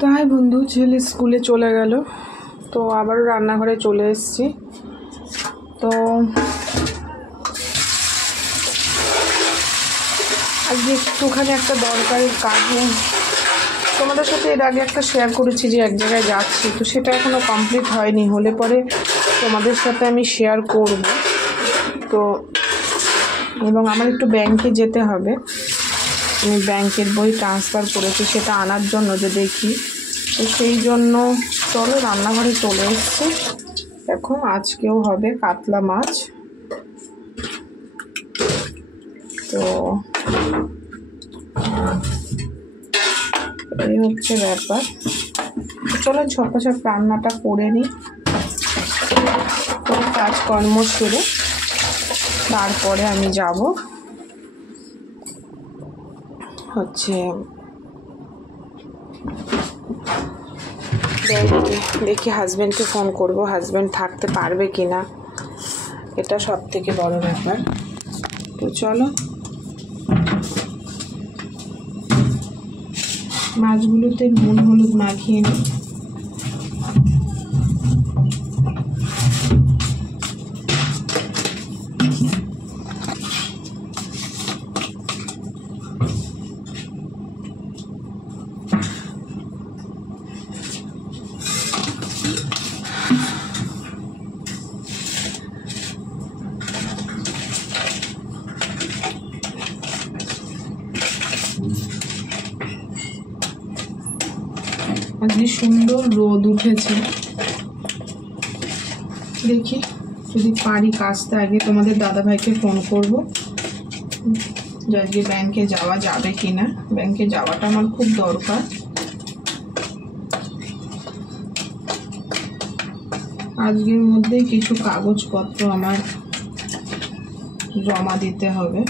তো হাই বন্ধু, ছেলে স্কুলে চলে গেল, তো আবারও রান্নাঘরে চলে এসেছি। তো আজকে একটুখানি একটা দরকারি কাজে তোমাদের সাথে এর আগে একটা শেয়ার করেছি যে এক জায়গায় যাচ্ছি, তো সেটা এখনও কমপ্লিট হয়নি, হলে পরে তোমাদের সাথে আমি শেয়ার করব। তো এবং আমার একটু ব্যাংকে যেতে হবে, আমি ব্যাংকের বই ট্রান্সফার করেছি, সেটা আনার জন্য যে দেখি, তো সেই জন্য চলো রান্নাঘরে চলে এসেছি। দেখো আজকেও হবে কাতলা মাছ। তো এই হচ্ছে ব্যাপার। চলো ঝপাঝপ রান্নাটা করে নিই, কোনো কাজকর্ম সেরে তারপরে আমি যাব হচ্ছে ব্যাংকে। দেখি হাজব্যান্ডকে ফোন করব, হাজব্যান্ড থাকতে পারবে কি না, এটা সব থেকে বড় ব্যাপার। তো চলো মাছগুলোতে নুন হলুদ মাখিয়ে নিই। আজকে সুন্দর রোদ উঠেছে, দেখি যদি পারি কাজটা আগে তোমাদের দাদাভাইকে ফোন করব যে আজকে ব্যাংকে যাওয়া যাবে কিনা। ব্যাংকে যাওয়াটা আমার খুব দরকার। আজকের মধ্যে কিছু কাগজপত্র আমার জমা দিতে হবে।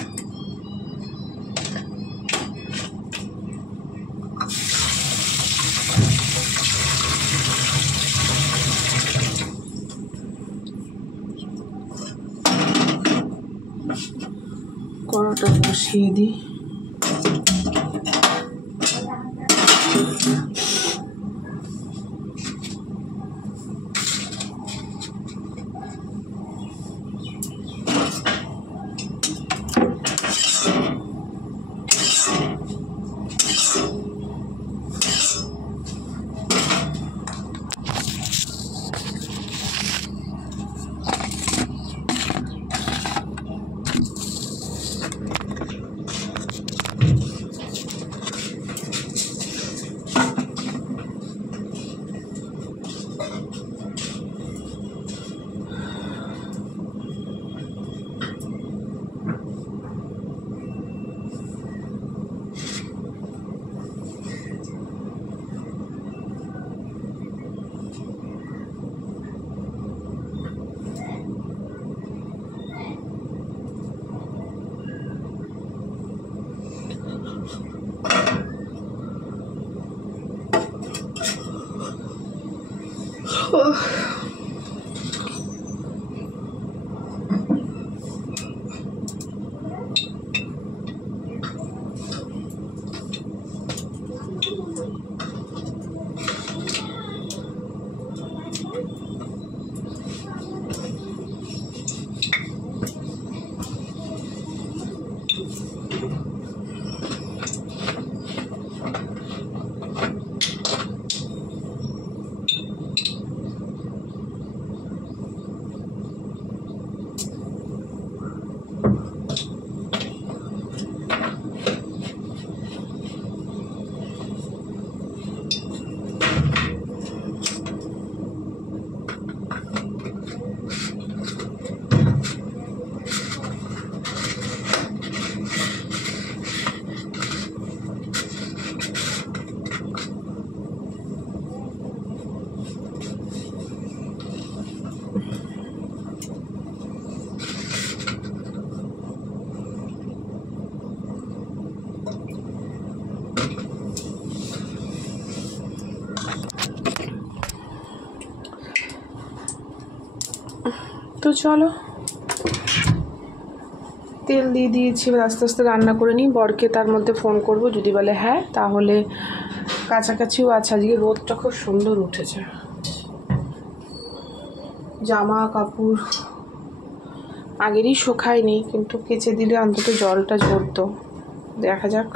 কড়াটা বসিয়ে দিই। তো চলো তেল দিয়ে দিয়েছি, আস্তে আস্তে রান্না করে নিই। বরকে তার মধ্যে ফোন করব, যদি বলে হ্যাঁ তাহলে কাছাকাছিও আছে। আজকে রোদটা খুব সুন্দর উঠেছে। জামা কাপড় আগেরই শুকায়নি, কিন্তু কেচে দিলে অন্তত জলটা ঝরতো। দেখা যাক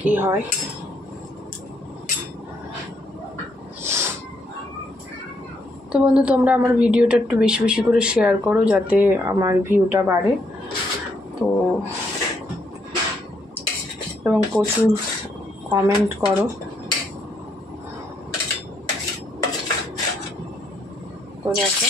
কি হয়। তো বন্ধু, তোমরা আমার ভিডিওটা একটু বেশি বেশি করে শেয়ার করো, যাতে আমার ভিউটা বাড়ে। তো এবং প্রচুর কমেন্ট করো। তো দেখো,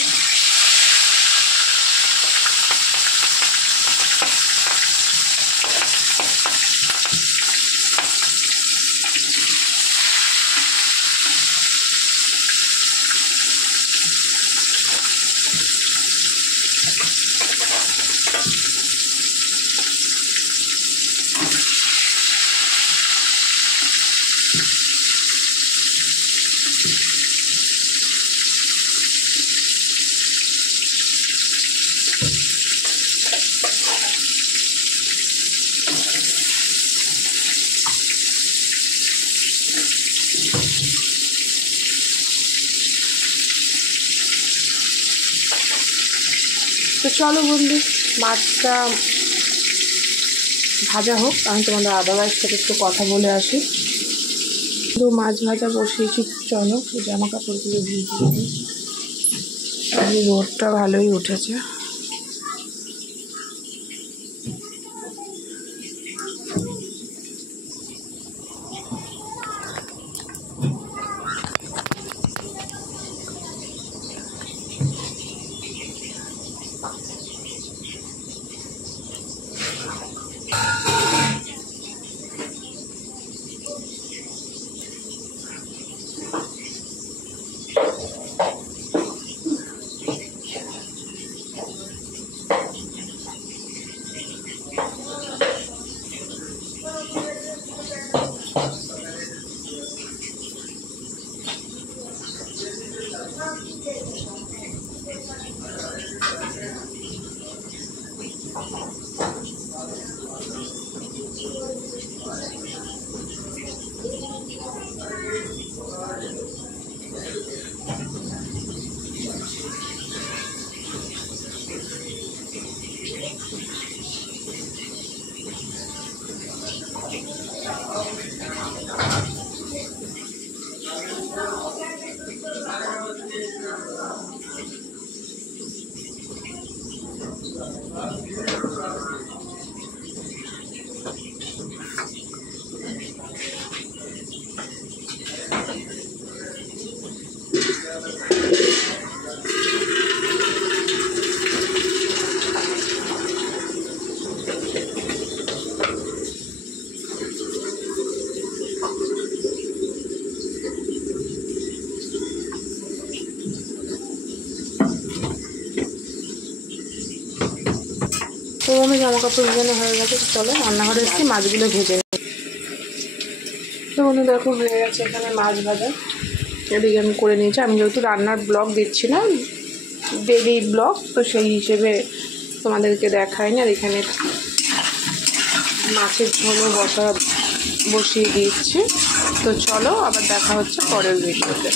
তো চলো বন্ধু, মাছটা ভাজা হোক, আমি তোমাদের আদারওয়াইজ সাথে একটু কথা বলে আসি। তো মাছ ভাজা বসিয়েছি, চলো জামা কাপড়গুলো ভিজিয়ে দিই। রোদটা ভালোই উঠেছে। তো আমি জামা কাপড় ভিজানো হয়ে গেছে, চলো রান্নাঘরে এসে মাছগুলো ভেজে নিই। তো বন্ধু দেখো, হয়ে গেছে এখানে মাছ ভাজা। এদিকে আমি করে নিয়েছি। আমি যেহেতু রান্নার ব্লগ দিচ্ছি না, ডেলি ব্লগ, তো সেই হিসেবে তোমাদেরকে দেখাই না। আর এখানে মাছের ঝোলও বসিয়ে দিচ্ছি। তো চলো আবার দেখা হচ্ছে পরের ভিডিওতে।